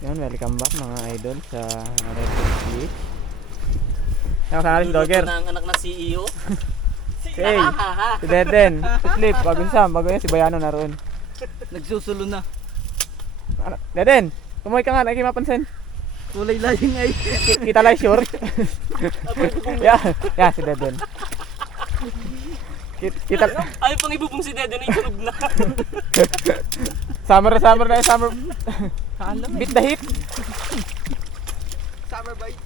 Yun, welcome back mga idol sa Red Bull PH. Yung kasama si Dogger. Na ang anak ng CEO. Si Deden, si Flip, bago si Sam, bago yan si Bayano naroon. Nagsusulo na. Deden, tumoy ka nga, na mapansin. Kulay laying ay. Kita lang sure. Yeah, si Deden. Kita Ay pang ibubong si Dede na isunog na. Summer na summer. Beat the heat. Summer bite.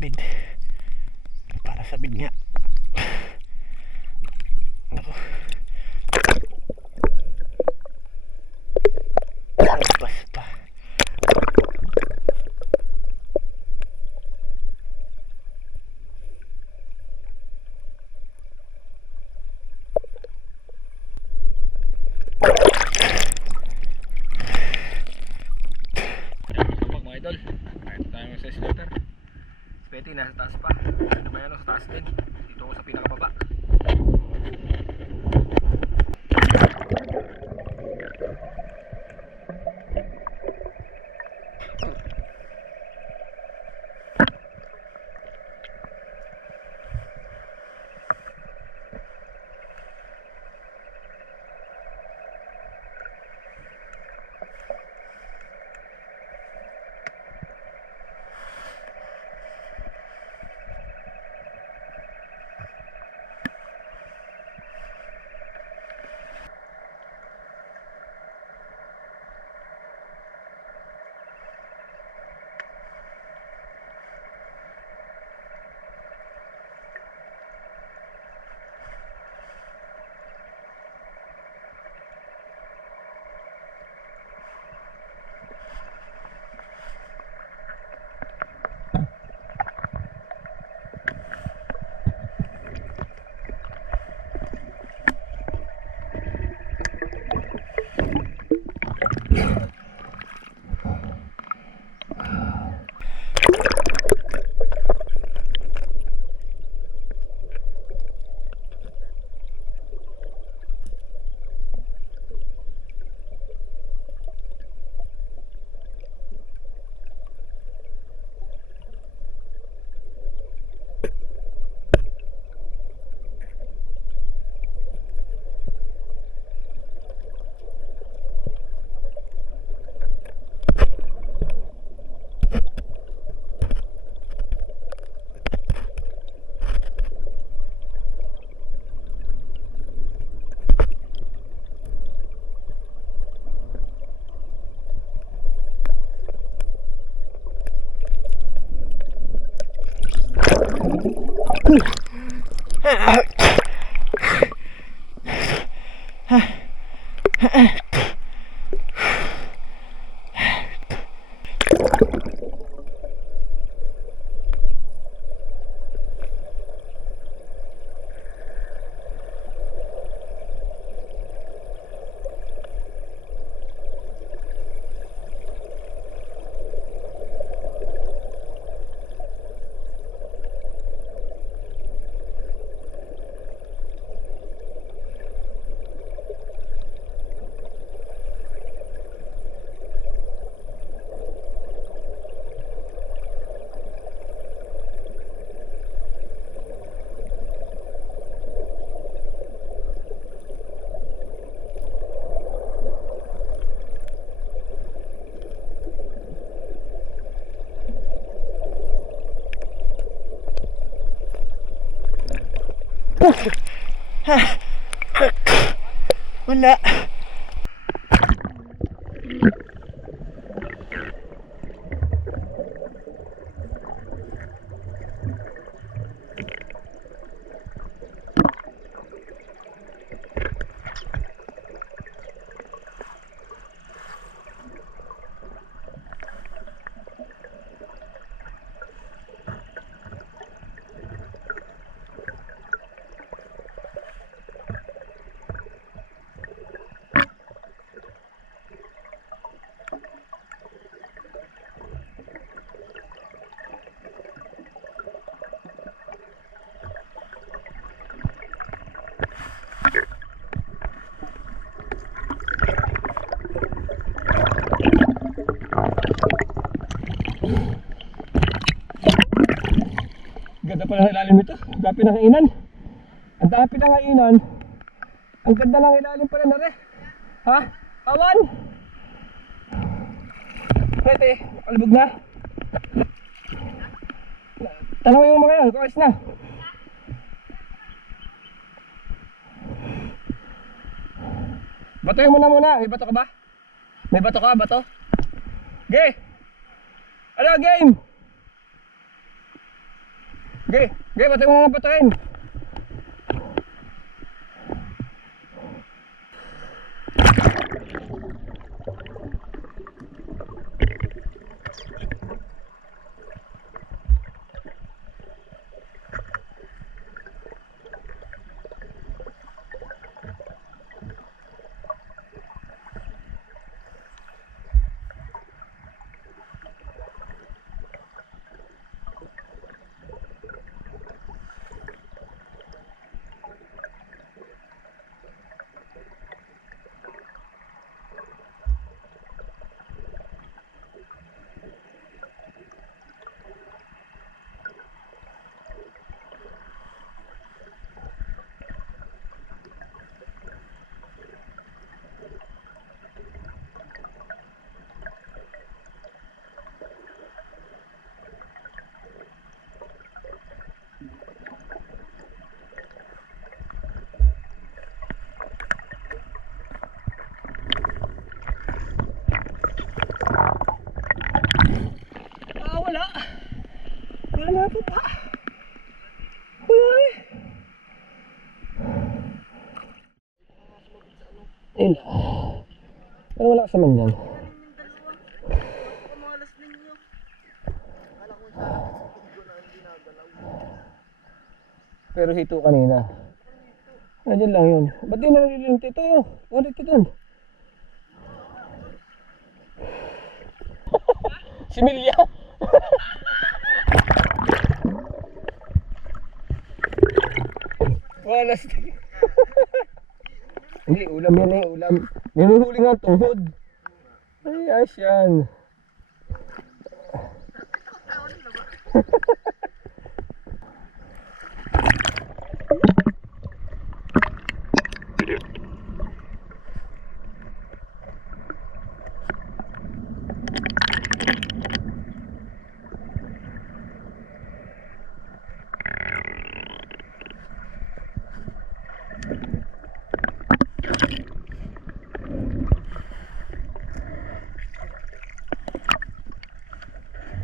Sabid. Para sabid nga. Ako. Labas pa. Mga idol, kahit tayo sa slaughter. Pwede nasa taas pa. Ano ba yan? Sa taas din. Dito ako sa pinakababa. Wala. Ganda pala ng ilalim nito. Dapi ng kainan. Ang dapi ng kainan. Ang ganda ng ilalim pala na rin. Ha? Awan! Pwede, kalibog na. Tanong yung mga yan, kuwais na. Batoyin mo na muna. May bato ka ba? May bato ka? Bato? Ge! Ano, game? Ge! Ge, batoyin mo na ng batoyin. Wala. Wala po pa. Wala eh. Ayun. Pero wala ka sa man yan. Pero hito kanina. Nandiyan lang yun. Ba't di na nalilint ito yun? Ulit ka dun. Si Milya. Wala stick. Hindi, ulam yan eh, ulam. Ninuhuli nga ang tuhod. Ay, ayos yan.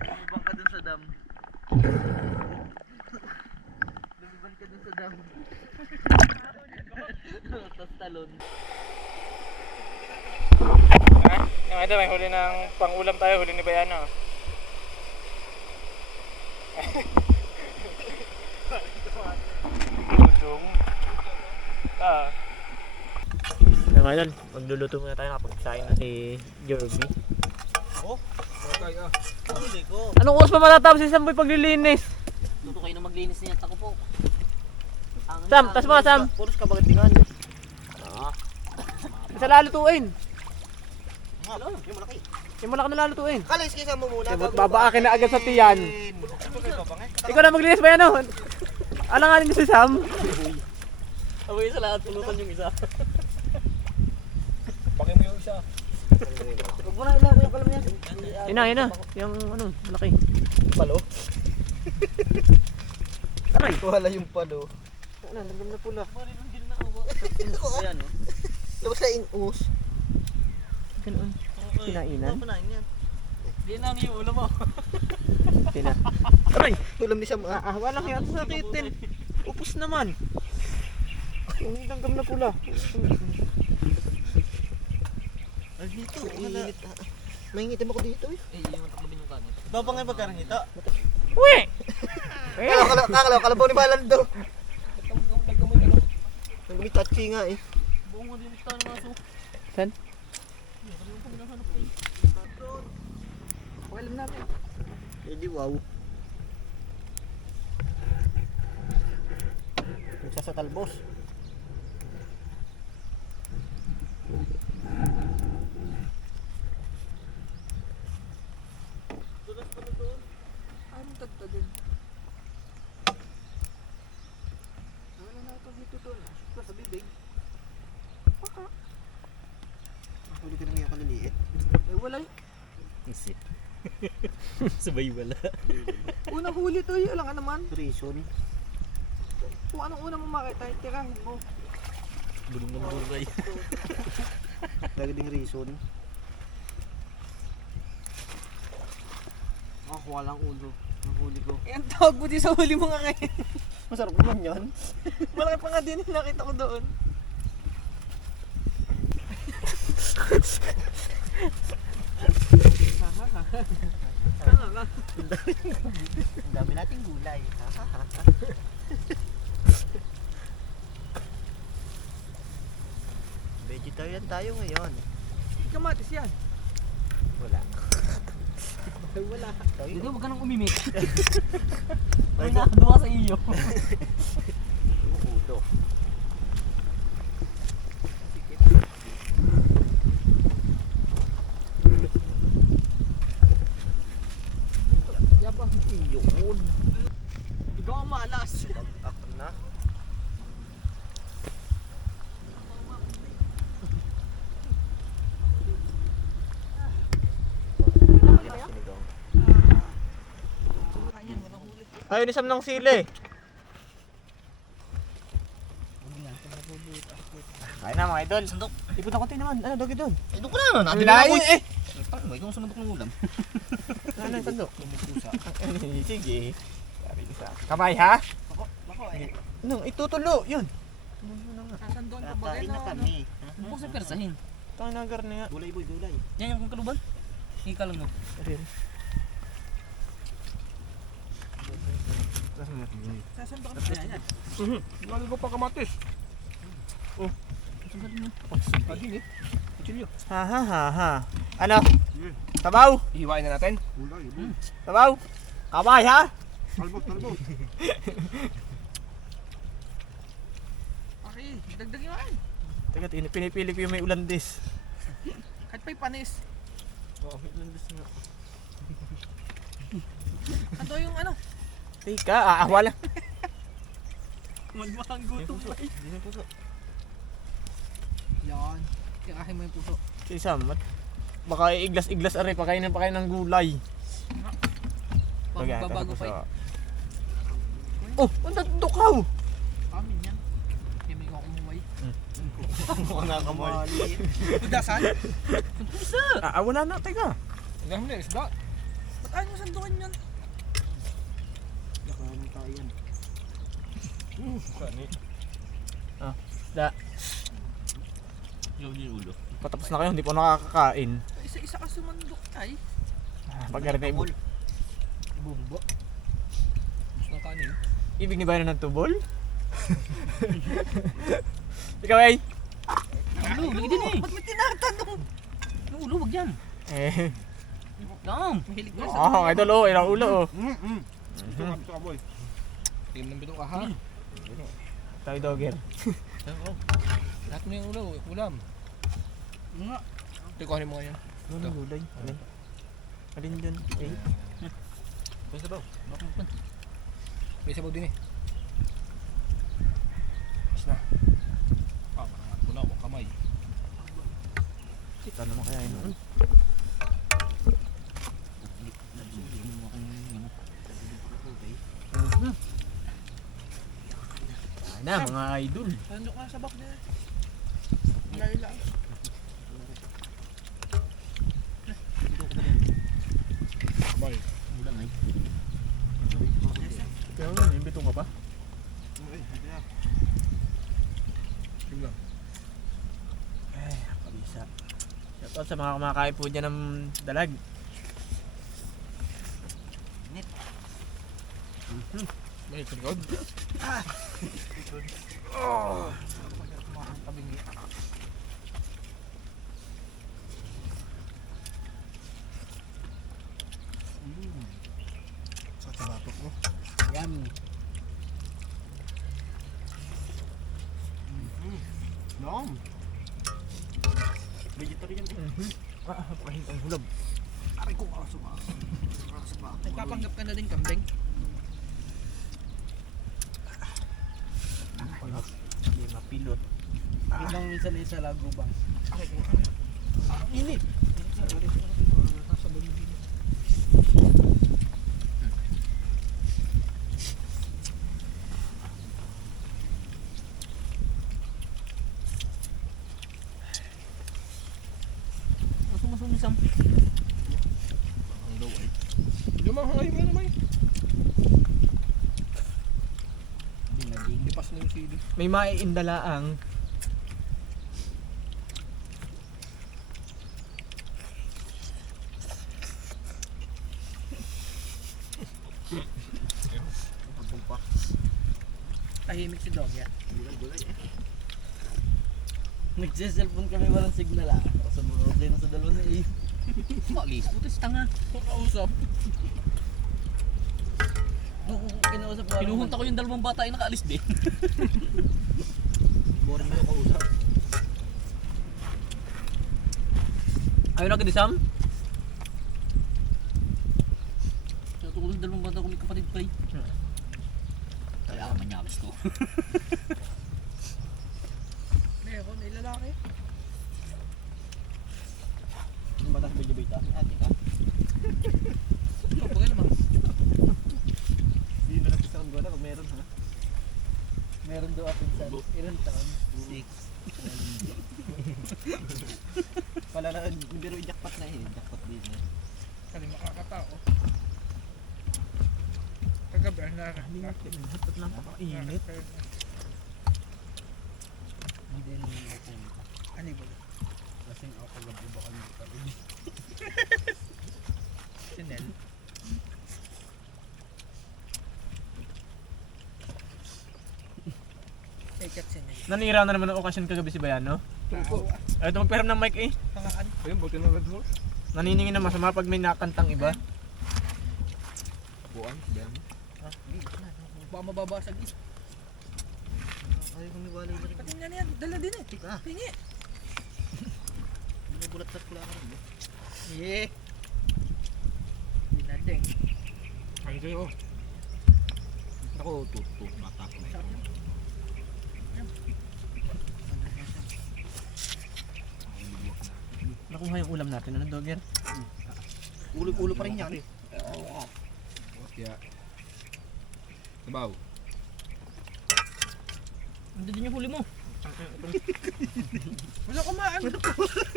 Lumibang ka dun sa dam. Lumibang ka dun sa dam. Tapos talon. Yung ito, may huli ng pang-ulam tayo, huli ni Bayana. Udong. Mga idol, magluluto muna tayo kapag sain na si Jorby. Huli ko. Anong oras pa matatapos si Samboy paglilinis? Luto kayo na maglinis niya. Tako po. Sam, tas mo Sam. Puros kabagatingan. Isa lalutuin. Ano? Yung malaki. Yung malaki na lalutuin. Kalis kisa mo muna. Babaakin na agad sa tiyan. Ikaw na maglinis ba yan o? Alanganin niyo si Sam. Abay sa lahat pulutan yung isa. Bakit mo yung isa? Huwag mo na ilang yung kalam niya. Yun na. Yung ano, malaki. Palo? Aray. Wala yung palo. Ano, langgam na pula. Ayan, oh. Labas na inus. Ganoon. Kinainan? Panain yan. Hindi na yung ulo mo. Pina. Aray! Ulam ni siya mga. Walang yan sa kitin. Upos naman. Yung langgam na pula. Ay, dito. Mainit. Maingitim ako dito eh. Baba nga pagkarang ito. Kalabaw ni Balan daw. Nagmitachi nga eh. San? Alam natin. Hindi wow. Isa sa talbos. Anong tagta din? Wala na ito dito doon. Asok sa bibig. Huli ka nang yung kaliliit. Eh wala yun. Isip. Sabay wala. Unang huli to yun. Alam ka naman. Reason. Kung anong una mo makita, tirahin mo. Bulong ng buray. Lagi ding reason. Nakakuha lang ulo. Ang huli ko. Eh, ang tawag mo din sa huli mo nga ngayon. Masarap naman yan. Malaki pa nga din yung nakita ko doon. Tanga ka. Ang dami nating gulay. Vegetarian tayo ngayon. Kamatis yan. Wala. Ay, wala. Tayo. Huwag ka nang umimik. Ay, Ay, nakakaduwa sa iyo. yung ulo. Yabang iyon. Ikaw ang malas. Ako na. Ayun, isam ng sili. Kain na mga idol. Sandok. Ikot ako tayo naman. Ano, dogi doon. Eh, doon ko na. Nabilayin eh. Parang may kung sumabok ng ulam. Ano yung sandok? Sige. Sabi isa. Kamay ha? Bako eh. Ano, itutulo. Yun. Sandon ka ba Kain rin na na kami. ano? Huwag sa persahin. Ito nagar na nga. Gulay boy, gulay. Yan yung kaluban. Ika lang mo. Rin. Sasandok ka na yan. Lalo ko pa kamatis. Sandok mo. Adin eh. Kuchilyo. Ha ha ha ha. Ano? Sabaw? Ihiwain na natin. Gulay, Sabaw? Kamay ha? talbos, talbos. Okay, dagdagin mo yan. Teka, pinipili ko yung may ulandis. Kahit pa'y panis. Oo, may ulandis nga. Ando yung ano? Teka, wala. Magmahang gutom pa eh. Hindi na puso. Yan. Tirahin mo yung puso. Si Sam, baka iglas-iglas aray, pakainin pa kayo ng gulay. Bago pa eh. Oh, ang dukaw! Amin yan. Kaya may kumuhay. Mukhang nakamali. Pudasan? Pusa! Wala na, teka. Tignan mo na, isda. Ba't ayaw mo sandukan yan? Nakamantayan. Sani. Da, Yung ulo. patapos na kayo, hindi po nakakakain. Isa-isa ka sumandok ay. Pagkarin na Bumbo. Gusto ng kanin. ibig ni Bayan ng tubol? Ikaw ay? Ulo, bigyan din eh. Ba't may tinatanong? Yung ulo, wag yan. Eh, Yan. Mahilig ko sa oh, idol oh, ilang ulo oh. Ito ka boy. Tingnan ng bitong ka ha. Tayo dogger. Lahat mo yung ulo, ulam. Nga. Tikuhanin mo ngayon. Ano gulay? Alin? Alin dyan? Eh, Basta ba? Bakit pa? May sabaw din eh. Mas na. Pangat mo na ako kamay. kita naman kaya yun. Na mga idol. Nandok na sa bak na. Ngayon lang. Ulang ay. Kaya nga, imbito ka pa? Ay, kabisa. Shoutout sa mga kumakain po dyan ng dalag. May tugod. Sa tabatok mo. Yummy. Nom. Vegetarian eh. Pahit ang hulab. Aray ko kaso ba? Nagpapanggap ka na din kambing. Hindi mapilot. Ibang minsan isa lago bang. Init. Masumisam. Ang daw ay. Lumangay mo naman. Lipas na yung CD. May maiindalaang Pagpumpa. Tahimik si Dog ya. Gulay-gulay eh. Nagsiselfon kami walang signal ah. Kasi mga din sa dalawa na eh. Malis, putis tanga. Kausap. Kinausap ko. Pinuhunta ko yung dalawang bata ay nakaalis din. Boring na yung kausap. ayaw na kadisam? Sa tukol yung dalawang bata ko may kapatid pa eh. Kaya ka manyamis ko. Meron, may lalaki. Yung batas bita. Ate ka. Kapag naman. Hindi na nagkisakang gula pag meron ha. Meron daw atin sa ilang taon? 6. Pala na, biro jackpot na eh. Jackpot din eh. Kali makakatao. Kagabi ang nakakita. Ba't napakainit? Hindi rin yung ako. Ano ba? Kasing ako kagabi baka nyo kain. Chanel. Sikat Chanel. Nanira na naman ang okasyon kagabi si Bayano. Ay, ito magpahiram ng mic eh. Pangaan. Ayun, buti na red horse. Naniningin na masama pag may nakantang iba. Buwan, bayan. Baka mababasag eh. Ayaw kong niwala yung rin. Pati nga na yan, dala din eh. Pingi. Binabulat sa pula ka rin. Yeah. Binadeng. Ayun sa'yo. Ako, tuto. Mata ko na ito. Nakuha yung ulam natin. Ano, Dogger? Ulo pa rin yan. Kaya. Sabaw. Hindi din yung huli mo. Wala kumaan.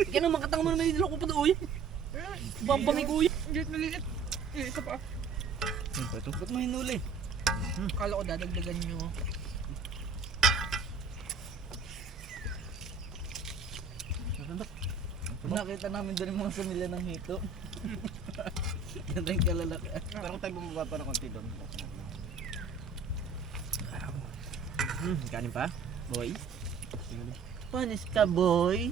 Ikaw naman katang mo naman niloko pa doon. Bambangay ko yun. Hindi maliit. Isa pa. Ano ba ito? Ba't mo hinuli? Kala ko dadagdagan nyo. Nakita namin doon yung mga samilya ng hito. Yan rin kalalaki. Pero kung tayo bumaba pa ng konti doon. Kanin pa? Boy? Panis ka, boy?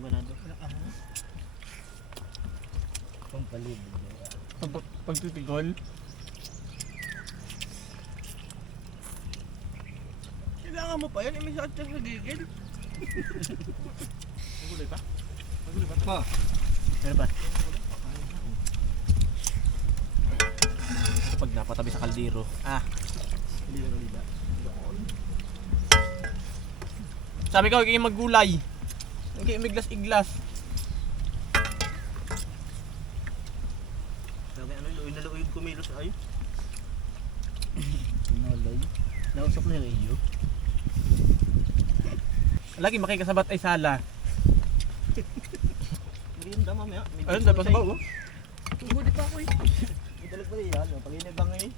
Ganado. Pampalibig. Pagtitigol? Kailangan mo pa yan. May sakit ka sa gigil. Magulay pa? Pa. Ano ba? Pag napatabi sa kaldero. Hindi lang ulida. Sabi ko, huwag kayong maggulay. Huwag kayong iglas-iglas. kumilos ay. Nalay. Nausap na yung iyo. Lagi makikasabat ay sala. Merienda mamaya. Ayun, dapat sa bawo. Tungkol pa ako eh. Idalag pa rin yan. Pag inibang eh.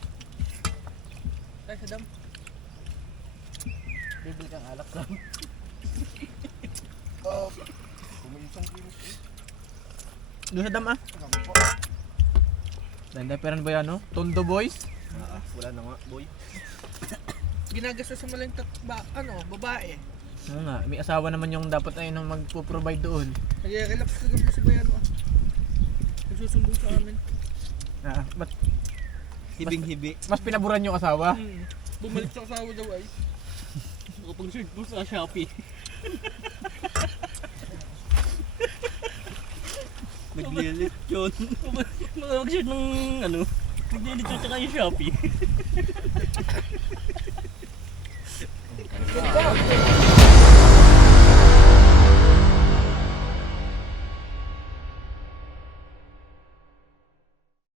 Ay, sa dam. Bibili kang alak sa. Kumilisang kilos eh. Doon sa dam ah. Dandaperan ba yan no? Tondo boys? Wala na nga boy. Ginagastos sa maling babae. Oo nga, may asawa naman yung dapat ay nang magpo-provide doon. Kaya relax na gabi si Bayano ah. Nagsusumbong sa amin. Ba't Hibing-hibi. mas pinaburan yung asawa? Bumalik sa asawa daw ay. Nakapag-search po sa Shopee. Naglilit yun. Mag-search ng ano. Naglilit yun tsaka yung Shopee.